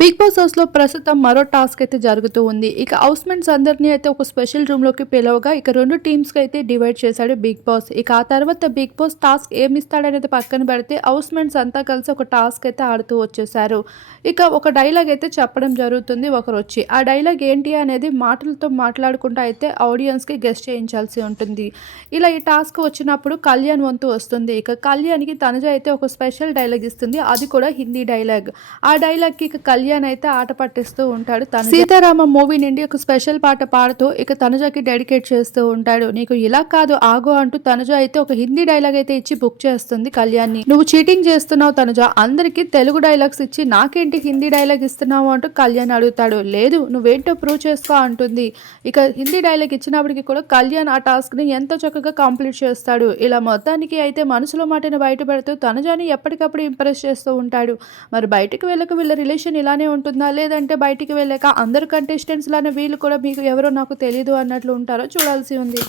Big boss హౌస్లో ప్రస్తుతం మరో టాస్క్ అయితే జరుగుతూ ఉంది. ఇక హౌస్ మెంట్స్ అందరినీ అయితే ఒక స్పెషల్ రూమ్లోకి పిలవగా ఇక రెండు టీమ్స్కి అయితే డివైడ్ చేశాడు బిగ్ బాస్. ఇక ఆ తర్వాత బిగ్ బాస్ టాస్క్ ఏమి ఇస్తాడనేది పక్కన పెడితే హౌస్ మెంట్స్ అంతా కలిసి ఒక టాస్క్ అయితే ఆడుతూ వచ్చేసారు ఇక ఒక డైలాగ్ అయితే చెప్పడం జరుగుతుంది ఒకరు వచ్చి ఆ డైలాగ్ ఏంటి అనేది మాటలతో మాట్లాడుకుంటూ అయితే ఆడియన్స్కి గెస్ట్ చేయించాల్సి ఉంటుంది. ఇలా ఈ టాస్క్ వచ్చినప్పుడు కళ్యాణ్ వంతు వస్తుంది. ఇక కళ్యాణ్కి తనుజ అయితే ఒక స్పెషల్ డైలాగ్ ఇస్తుంది. అది కూడా హిందీ డైలాగ్. ఆ డైలాగ్కి ఇక కళ్యాణ్ అయితే ఆట పట్టిస్తూ ఉంటాడు. తను సీతారామ మూవీ నుండి ఒక స్పెషల్ పాట పాడుతూ ఇక తనుజకి డెడికేట్ చేస్తూ ఉంటాడు. నీకు ఇలా కాదు ఆగు అంటూ తనుజ అయితే ఒక హిందీ డైలాగ్ అయితే ఇచ్చి బుక్ చేస్తుంది కళ్యాణ్ని నువ్వు చీటింగ్ చేస్తున్నావు తనుజ అందరికీ తెలుగు డైలాగ్స్ ఇచ్చి నాకేంటి హిందీ డైలాగ్ ఇస్తున్నావు అంటూ కళ్యాణ్ అడుగుతాడు. లేదు నువ్వేంటో ప్రూవ్ చేసుకో అంటుంది. ఇక హిందీ డైలాగ్ ఇచ్చినప్పటికీ కూడా కళ్యాణ్ ఆ టాస్క్ని ఎంతో చక్కగా కంప్లీట్ చేస్తాడు. ఇలా మొత్తానికి అయితే మనసులో మాటను బయట పెడుతూ తనుజాని ఎప్పటికప్పుడు ఇంప్రెస్ చేస్తూ ఉంటాడు. మరి బయటకు వెళ్ళక వీళ్ళ రిలేషన్ ఇలా అలానే ఉంటుందా? లేదంటే బయటికి వెళ్ళాక అందరు కంటెస్టెంట్స్ లానే వీళ్ళు కూడా మీకు ఎవరో నాకు తెలియదు అన్నట్లు ఉంటారో చూడాల్సి ఉంది.